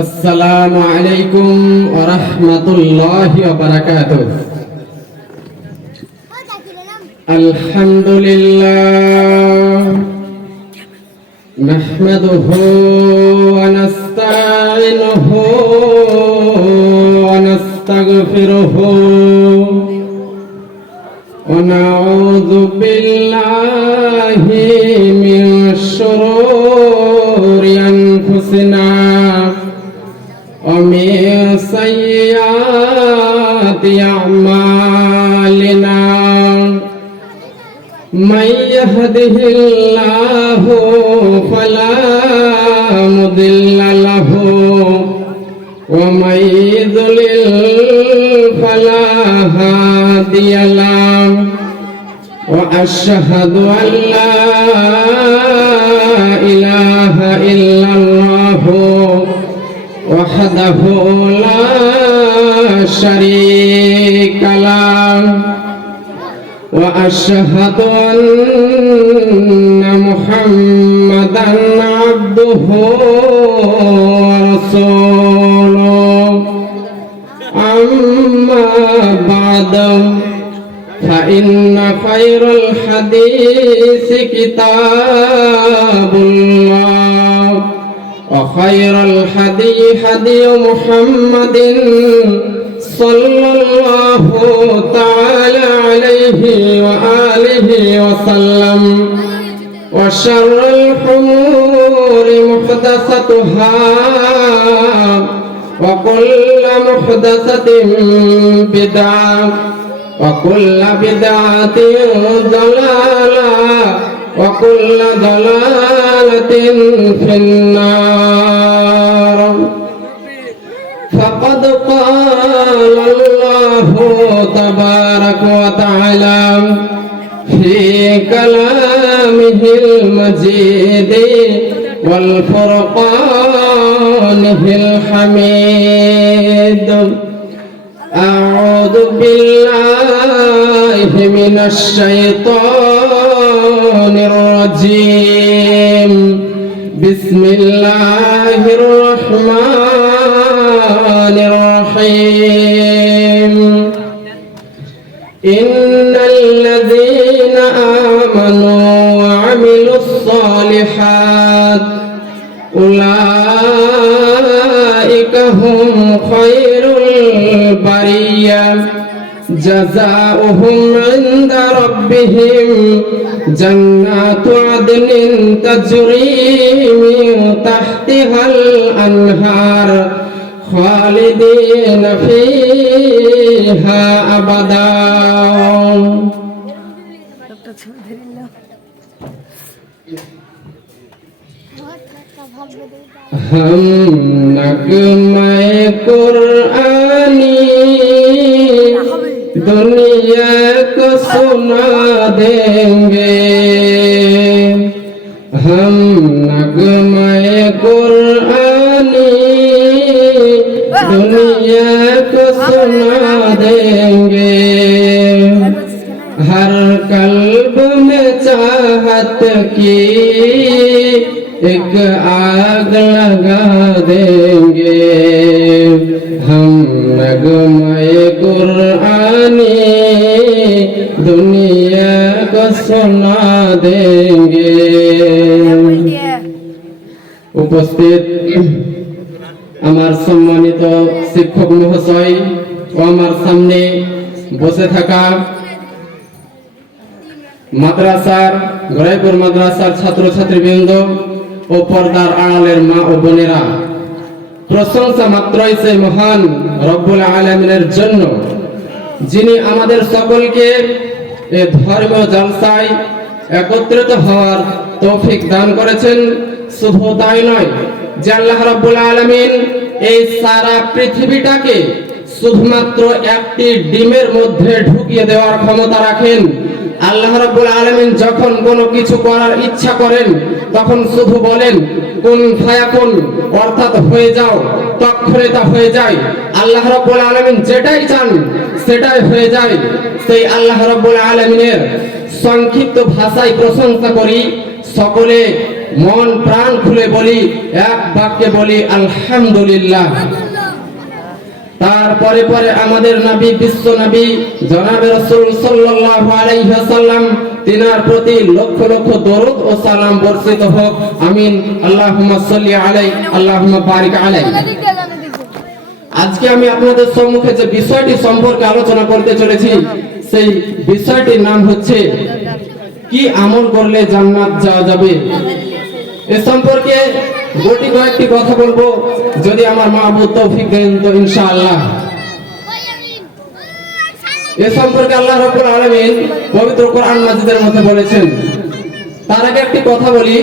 আসসালামু আলাইকুম ওয়া রাহমাতুল্লাহি ওয়া বারাকাতুহু। আলহামদুলিল্লাহ নাহমাদুহু ওয়া নাস্তাঈনুহু ওয়া নাস্তাগফিরুহু ওয়া নাউযু বিল্লাহি মিনাশ শুরুরি আনফুসিনা ومن سيئات أعمالنا من يهده الله فلا مضل له ومن يضلل فلا هادي له وأشهد أن لا إله إلا الله وحده لا شريك له وأشهد أن محمدا عبده ورسوله أما بعد فإن خير الحديث كتاب الله وخير الهدي هدي محمد صلى الله تعالى عليه وآله وسلم وشر الأمور محدثاتها وكل محدثة بدعة وكل بدعة ضلالة وكل ضلالة في النار. فقد قال الله تبارك وتعالى في كلامه المجيد والفرقانه الحميد. أعوذ بالله من الشيطان الرجيم. بسم الله الرحمن الرحيم. إن الذين آمنوا وعملوا الصالحات أولئك هم خير البرية جزاؤهم عند ربهم جنات عدن تجري من تحتها الأنهار خالدين فيها أبدا. हम नगमे कुरानी दुनिया को सुना देंगे. हम नगमे कुरानी दुनिया को सुना देंगे. हर कल्ब में चाहत की एक आग लगा देंगे. हम नगमे कुरानी दुनिया को सुना देंगे. উপস্থিত আমার সম্মানিত শিক্ষক মহাশয় ও আমার সামনে বসে থাকা মাদ্রাসার গড়াইপুর মাদ্রাসার ছাত্রছাত্রীবৃন্দ ও পর্দার আড়ালের মা ও বোনেরা, প্রশংসা মাত্রই সেই মহান রব্বুল আলামিনের জন্য যিনি আমাদের সকলকে এই ধর্মীয় জলসায় একত্রিত হওয়ার তৌফিক দান করেছেন। শুধু তাই নয়, যে আল্লাহ রব্বুল আলামিন এই সারা পৃথিবীটাকে শুধুমাত্র একটি ডিমের মধ্যে ঢুকিয়ে দেওয়ার ক্ষমতা রাখেন। আল্লাহ রাব্বুল আলামিন যখন কোনো কিছু করার ইচ্ছা করেন তখন শুধু বলেন কুন ফায়াকুন, অর্থাৎ হয়ে যাও, তৎক্ষণে তা হয়ে যায়। আল্লাহ রাব্বুল আলামিন যেটাই চান সেটাই হয়ে যায়। সেই আল্লাহ রাব্বুল আলামিনের সংক্ষিপ্ত ভাষায় প্রশংসা করি। সকলে মন প্রাণ খুলে বলি, এক বাক্যে বলি আলহামদুলিল্লাহ। তারপরে পরে আমাদের নবী, বিশ্ব নবী জনাবে রাসূল সাল্লাল্লাহু আলাইহি ওয়াসাল্লাম, তিনার প্রতি লক্ষ লক্ষ দরুদ ও সালাম বর্ষিত হোক। আমিন। আল্লাহুম্মা সাল্লি আলাইহি, আল্লাহুম্মা বারিক আলাইহি। আজকে আমি আপনাদের সম্মুখে যে বিষয়টি সম্পর্কে আলোচনা করতে চলেছি, সেই বিষয়টির নাম হচ্ছে কি আমল করলে জান্নাত যাওয়া যাবে। এ সম্পর্কে গোটি কয়েকটি কথা বলবো, যদি আমার মাহবুব তৌফিক দেন তো ইনশাআল্লাহ। এ সম্পর্কে আল্লাহ রাব্বুল আলামিন পবিত্র কোরআন মাজিদের মধ্যে বলেছেন। তার আগে একটি কথা বলি,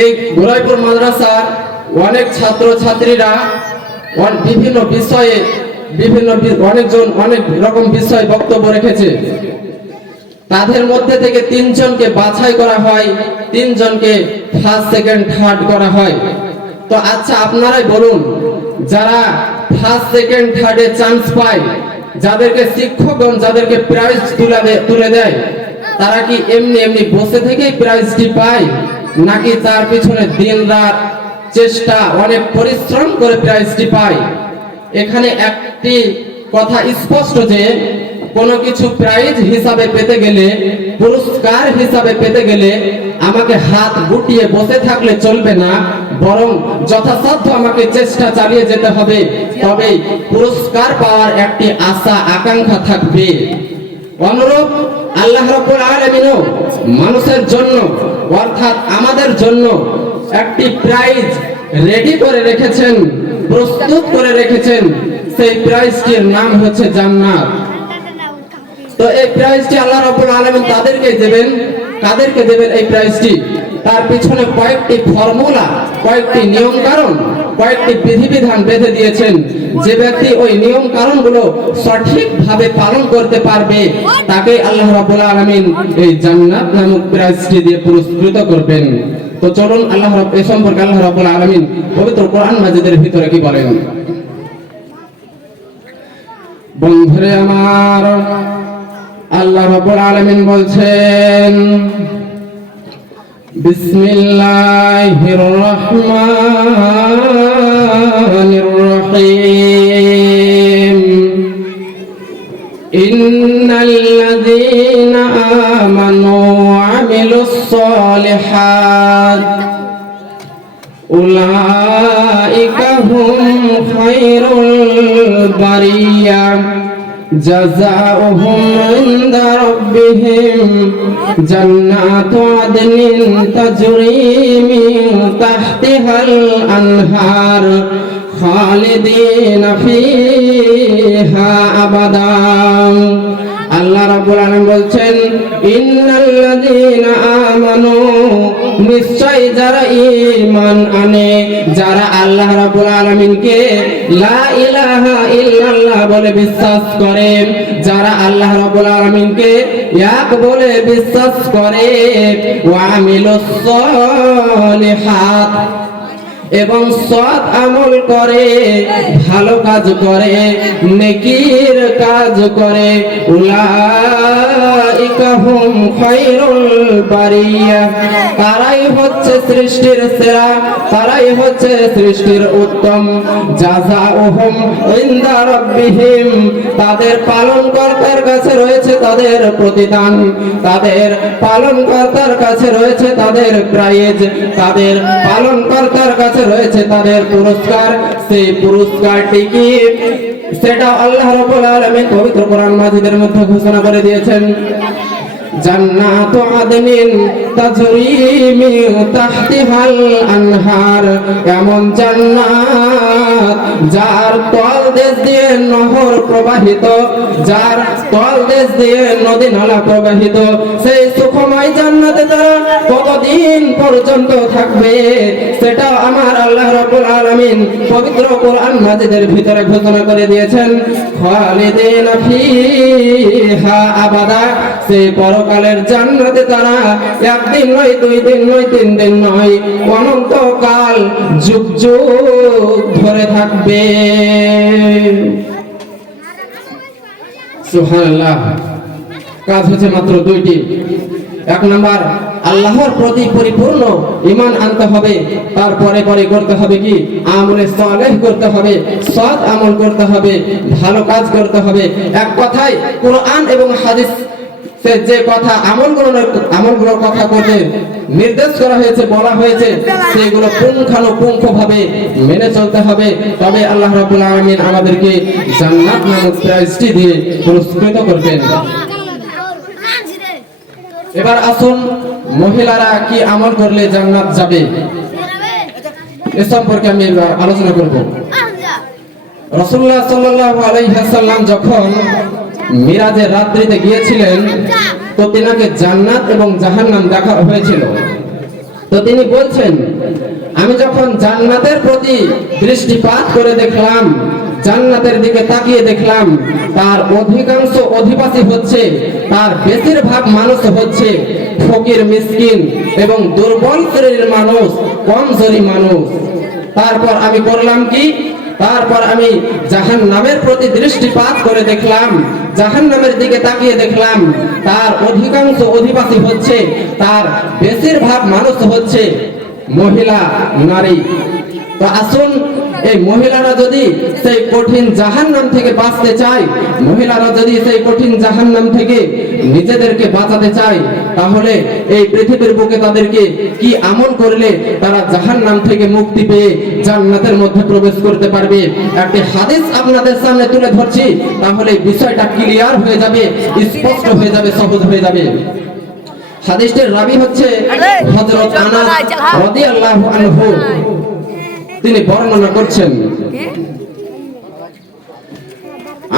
এই গোরাইপুর মাদ্রাসার অনেক ছাত্র ছাত্রীরা বিভিন্ন বিষয়ে অনেকজন অনেক রকম বিষয়ে বক্তব্য রেখেছে। তাদের মধ্যে থেকে 3 জনকে বাছাই করা হয়, 3 জনকে ফার্স্ট সেকেন্ড থার্ড করা হয়। তো আচ্ছা আপনারাই বলুন, যারা ফার্স্ট সেকেন্ড থার্ডে চান্স পায়, যাদেরকে শিক্ষকগণ যাদেরকে প্রাইজ তুলে দেয়, তারা কি এমনি এমনি বসে থেকেই প্রাইজটি পায়, নাকি তার পিছনে দিন রাত চেষ্টা অনেক পরিশ্রম করে প্রাইজটি পায়? এখানে একটি কথা স্পষ্ট যে কোনো কিছু প্রাইজ হিসাবে পেতে গেলে, পুরস্কার হিসাবে পেতে গেলে আমাকে হাত গুটিয়ে বসে থাকলে চলবে না, বরং যথাসাধ্য আমাকে চেষ্টা চালিয়ে যেতে হবে, তবেই পুরস্কার পাওয়ার একটি আশা আকাঙ্ক্ষা থাকবে। অনুরূপ আল্লাহ রাব্বুল আলামিনও মানুষের জন্য অর্থাৎ আমাদের জন্য একটি প্রাইজ রেডি করে রেখেছেন, প্রস্তুত করে রেখেছেন। সেই প্রাইজটির নাম হচ্ছে জান্নাত। তো এই প্রাইজটি আল্লাহ রাব্বুল আলামিন তাদেরকে দেবেন। কাদেরকে দেবেন এই প্রাইজটি? তার পিছনে কয়েকটি ফর্মুলা, কয়েকটি নিয়ম কারণ, কয়েকটি বিধিবিধান বেঁধে দিয়েছেন। যে ব্যক্তি ওই নিয়ম কারণগুলো সঠিকভাবে পালন করতে পারবে, তাকে আল্লাহ রাব্বুল আলামিন এই জান্নাত নামক প্রাইজটি দিয়ে পুরস্কৃত করবেন। তো চলুন এ সম্পর্কে আল্লাহ রাব্বুল আলামিন পবিত্র কোরআন মাজিদের ভিতরে কি বলেন। বন্ধুরে আমার, আল্লাহ রাব্বুল আলামিন বলছেন, বিসমিল্লাহির রহমানির রহিম। ইন্নাল্লাযীনা আমানু ওয়া আমিলুস সালিহাত উলাইকা হুম খায়রুল বারিয়া জাযাউহুম ইনদা রাব্বিহিম জান্নাতু আদনিন তাজরি মিন তাহতিহাল আনহার খালিদিনা ফিহা আবাদা। আল্লাহ রাব্বুল আলামিন বলছেন, ইন্নাল্লাযীনা আমানু, নিশ্চয় যারা ঈমান আনে, যারা আল্লাহ রাব্বুল আলামিনকে লা ইলাহা ইল্লাল্লাহ বলে বিশ্বাস করে, যারা আল্লাহ রাব্বুল আলামিনকে এক বলে বিশ্বাস করে, ওয়া আমিলুস সালিহাত, এবং সৎ আমল করে, ভালো কাজ করে, নেকির কাজ করে, উলাইকা হুম খায়রুল বারিয়া, তারাই হচ্ছে সৃষ্টির সেরা, তারাই হচ্ছে সৃষ্টির উত্তম। জাযাউহুম ইনদা রাব্বিহিম, তাদের পালনকর্তার কাছে রয়েছে তাদের প্রতিদান, তাদের পালনকর্তার কাছে রয়েছে তাদের প্রাইজ, তাদের পালনকর্তার কাছে রয়েছে তাদের পুরস্কার। সেই পুরস্কারটি কি, সেটা আল্লাহ রাব্বুল আলামিন পবিত্র কোরআন মাজিদের মধ্যে ঘোষণা করে দিয়েছেন। জান্নাতু আদনিন তাজরি মিন তাহতিহাল আনহার, এমন জান্নাত যার তলদেশ দিয়ে নহর প্রবাহিত, যার তলদেশ দিয়ে নদী নালা প্রবাহিত। সেই সুখময় জান্নাতে তারা কতদিন পর্যন্ত থাকবে, সেটা আমার আল্লাহ রাব্বুল আলামিন পবিত্র কোরআন মাজিদের ভিতরে ঘোষণা করে দিয়েছেন। খালিদিনা ফিহা আবাদা, সেই পরকালের জান্নাতে তারা একদিন নয়, 2 দিন নয়, 3 দিন নয়, অনন্তকাল যুগ যুগ ধরে থাকবে। সুবহানাল্লাহ। কাজ হচ্ছে মাত্র 2টি। এক নাম্বার আল্লাহর প্রতি পরিপূর্ণ ঈমান আনতে হবে, তারপরে পরে করতে হবে কি আমলে সালেহ করতে হবে, সৎ আমল করতে হবে, ভালো কাজ করতে হবে। এক কথায় কোরআন এবং হাদিস যে কথা আমলগুলোর কথা করতে নির্দেশ করা হয়েছে, বলা হয়েছে, সেগুলো পুঙ্খানুপুঙ্খভাবে মেনে চলতে হবে। তবে আল্লাহ রাব্বুল আলামিন আমাদেরকে জান্নাত নামক প্রাইজটি দিয়ে পুরস্কৃত করবেন। এবার আসুন মহিলারা কি আমল করলে জান্নাত যাবে এ সম্পর্কে আমি আলোচনা করব। রাসূলুল্লাহ সাল্লাল্লাহু আলাইহি ওয়াসাল্লাম যখন মিরাজের রাত্রিতে গিয়েছিলেন, তো তিনাকে জান্নাত এবং জাহান্নাম দেখা হয়েছিল। তো তিনি বলছেন, আমি যখন জান্নাতের প্রতি দৃষ্টিপাত করে দেখলাম, জান্নাতের দিকে তাকিয়ে দেখলাম, তার অধিকাংশ অধিবাসী হচ্ছে, তার বেশিরভাগ মানুষ হচ্ছে ফকির, মিসকিন এবং দুর্বল শ্রেণীর মানুষ, কমজোরি মানুষ। তারপর আমি করলাম কি, তারপর আমি জাহান্নামের প্রতি দৃষ্টিপাত করে দেখলাম, জাহান্নামের দিকে তাকিয়ে দেখলাম, তার অধিকাংশ অধিবাসী হচ্ছে, তার বেশিরভাগ মানুষ হচ্ছে মহিলা, নারী। তো আসুন এই মহিলারা যদি সেই কঠিন জাহান্নাম থেকে বাঁচতে চায়, মহিলারা যদি সেই কঠিন জাহান্নাম থেকে নিজেদেরকে বাঁচাতে চায়, তাহলে এই পৃথিবীর বুকে তাদেরকে কি আমল করলে তারা জাহান্নাম থেকে মুক্তি পেয়ে জান্নাতের মধ্যে প্রবেশ করতে পারবে। একটি হাদিস আপনাদের সামনে তুলে ধরছি, তাহলে বিষয়টা ক্লিয়ার হয়ে যাবে, স্পষ্ট হয়ে যাবে, সহজ হয়ে যাবে। হাদিসটির রাবী হচ্ছে হযরত আনাস রাদিয়াল্লাহু আনহু। তিনি বর্ণনা করছেন,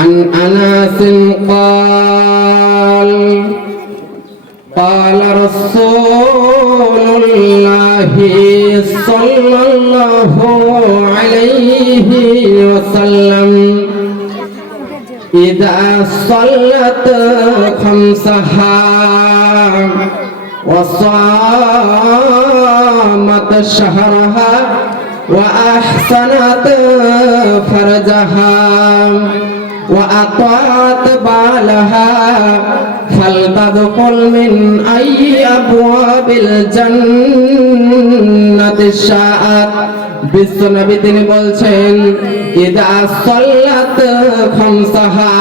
আন আনাসিন قال قال رسول الله صلى الله عليه وسلم إذا صلت خمسها وصامت شهرها وأحسنت فرجها وأطاعت بالها فلتدخل من أي أبواب الجنة شاءت। বিশ্বনবী তিনি বলছেন, ইদা সাল্লাত খামসাহা,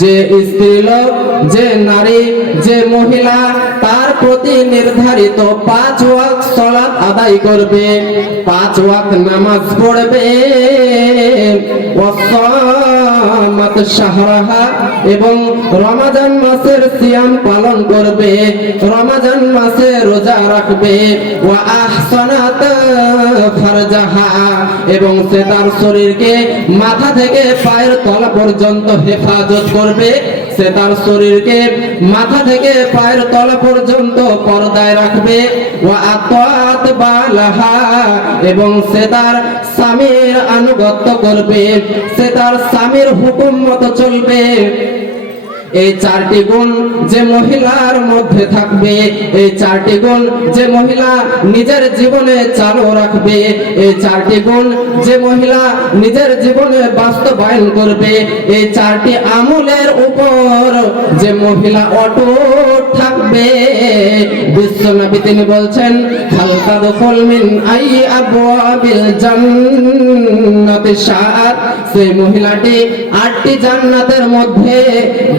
যে স্ত্রীলোক, যে নারী, যে মহিলা তার প্রতি নির্ধারিত 5 ওয়াক্ত সালাত আদায় করবে, 5 ওয়াক্ত নামাজ পড়বে, ওয়াসামাত শাহরাহা, এবং রমাজান মাসের সিয়াম পালন করবে, রমাজান মাসে রোজা রাখবে, ওয়া আহসানাত ফারজাহা, এবং সে তার শরীরকে মাথা থেকে পায়ের তলা পর্যন্ত হেফাজত করবে, সে তার শরীরকে মাথা থেকে পায়ের তলা পর্যন্ত পর্দায় রাখবে, ওয়া আতাত বালাহা, এবং সে তার স্বামীর আনুগত্য করবে, সে তার স্বামীর হুকুম মতো চলবে। এই 4টি গুণ যে মহিলার মধ্যে থাকবে, এই 4টি গুণ যে মহিলা নিজের জীবনে চালু রাখবে, এই 4টি গুণ যে মহিলা নিজের জীবনে বাস্তবায়ন করবে, এই 4টি আমলের উপর যে মহিলা অটুট থাকবে, বিশ্বনবী তিনি বলছেন, হালকা দখল মিন আই আবওয়াবিল জান্নাতি শাআত, সেই মহিলাটি 8টি জান্নাতের মধ্যে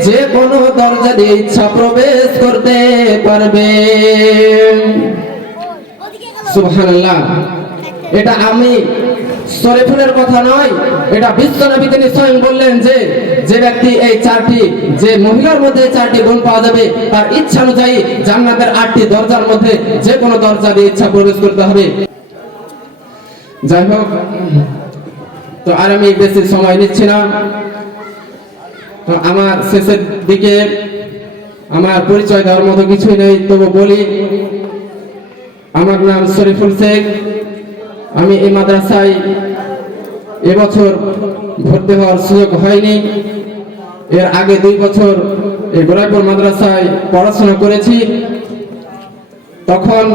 যে কোনো দরজা দিয়ে ইচ্ছা প্রবেশ করতে পারবে। সুবহানাল্লাহ। এটা আমি শরীফুলের কথা নয়, এটা বিশ্বনবী তিনি স্বয়ং বললেন যে যে ব্যক্তি এই 4টি, যে মহিলার মধ্যে 4টি গুণ পাওয়া যাবে, তার ইচ্ছা অনুযায়ী জান্নাতের 8টি দরজার মধ্যে যে কোনো দরজা দিয়ে ইচ্ছা প্রবেশ করতে হবে। যাই হোক, তো আর আমি বেশি সময় নিচ্ছি না। তো আমার শেষের দিকে আমার পরিচয় দেওয়ার মতো কিছুই নেই, তবু বলি, আমার নাম শরীফুল শেখ। আমি এই মাদ্রাসায় এবছর ভর্তি হওয়ার সুযোগ হয়নি। এর আগে 2 বছর এই গোরাইপুর মাদ্রাসায় পড়াশোনা করেছি। তখন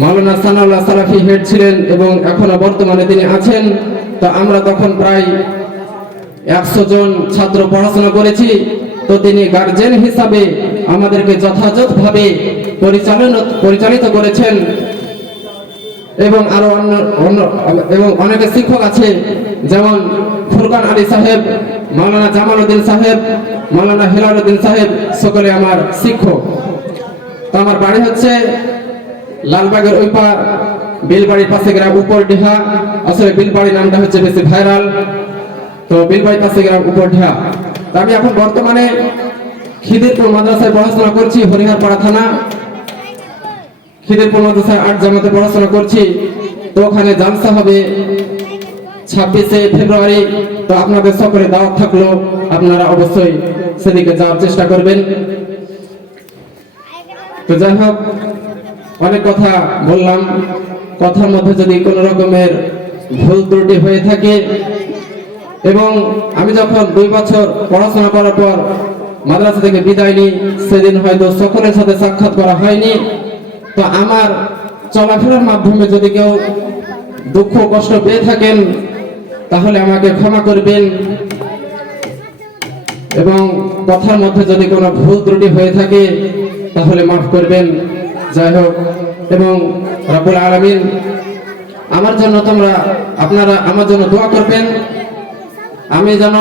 মাওলানা সানাউল্লাহ সালাফি হেড ছিলেন এবং এখনো বর্তমানে তিনি আছেন। তো আমরা তখন প্রায় 100 জন ছাত্র পড়াশোনা করেছি। তো তিনি গার্জেন হিসাবে আমাদেরকে যথাযথভাবে পরিচালিত করেছেন। এবং আরো এবং অনেকে শিক্ষক আছে, যেমন ফুরকান আলী সাহেব, মাওলানা জামাল উদ্দিন সাহেব, মাওলানা হেলাল উদ্দিন সাহেব, সকলে আমার শিক্ষক। তো আমার বাড়ি হচ্ছে লালবাগের ওই পার, বিলবাড়ির পাশে গ্রাম উপরডিহা। আসলে বিলবাড়ি নামটা হচ্ছে বেশি ভাইরাল, তো বিলবাড়ির পাশে গ্রাম উপরডিহা। তো আমি এখন বর্তমানে খিদিরপুর মাদ্রাসায় পড়াশোনা করছি, হরিহরপাড়া থানা। খিদিরপুর মাদ্রাসায় 8 জামাতে পড়াশোনা করছি। তো ওখানে জালসা হবে 26শে ফেব্রুয়ারি। তো আপনাদের সকলে দাওয়াত থাকলো, আপনারা অবশ্যই সেদিকে যাওয়ার চেষ্টা করবেন। তো যাই হোক, অনেক কথা বললাম। কথার মধ্যে যদি কোনো রকমের ভুল ত্রুটি হয়ে থাকে, এবং আমি যখন 2 বছর পড়াশোনা করার পর মাদ্রাসা থেকে বিদায় নিই, সেদিন হয়তো সকলের সাথে সাক্ষাৎ করা হয়নি। তো আমার চলাফেরার মাধ্যমে যদি কেউ দুঃখ কষ্ট পেয়ে থাকেন, তাহলে আমাকে ক্ষমা করবেন, এবং কথার মধ্যে যদি কোনো ভুল ত্রুটি হয়ে থাকে তাহলে মাফ করবেন। যাই হোক, এবং রব্বুল আলামিন আমার জন্য আপনারা আমার জন্য দোয়া করবেন, আমি যেন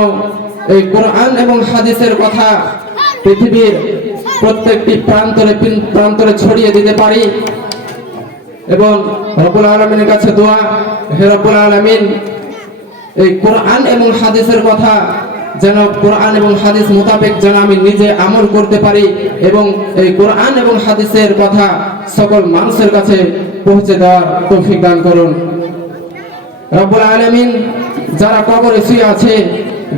এই কোরআন এবং হাদিসের কথা পৃথিবীর প্রত্যেকটি প্রান্তরে ছড়িয়ে দিতে পারি। এবং রব্বুল আলামিনের কাছে দোয়া, হে রব্বুল আলামিন, এই কোরআন এবং হাদিসের কথা যেন কোরআন এবং হাদিস মোতাবেক যেন আমি নিজে আমল করতে পারি, এবং এই কোরআন এবং হাদিসের কথা সকল মানুষের কাছে পৌঁছে দেওয়ার তৌফিক দান করুন। রব্বুল আলামিন, যারা কবরে শুয়ে আছে,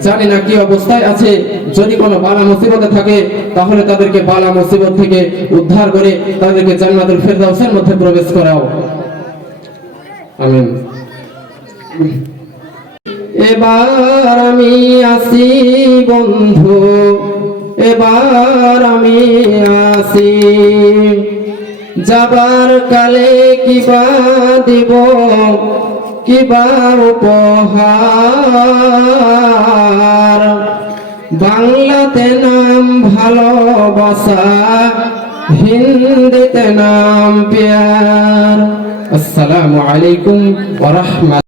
জানি না কি অবস্থায় আছে, যদি কোনো বালা মুসিবতে থাকে তাহলে তাদেরকে বালা মুসিবত থেকে উদ্ধার করে তাদেরকে জান্নাতুল ফেরদাউসের মধ্যে প্রবেশ করাও। আমিন। এবার আমি আসি বন্ধু, এবার আমি আসি, যাবার কালে কিবা দিব, কিবা উপহার, বাংলাতে নাম ভালোবাসা, হিন্দিতে নাম প্যার। আসসালামু আলাইকুম ওয়া রাহমাতুল্লাহ।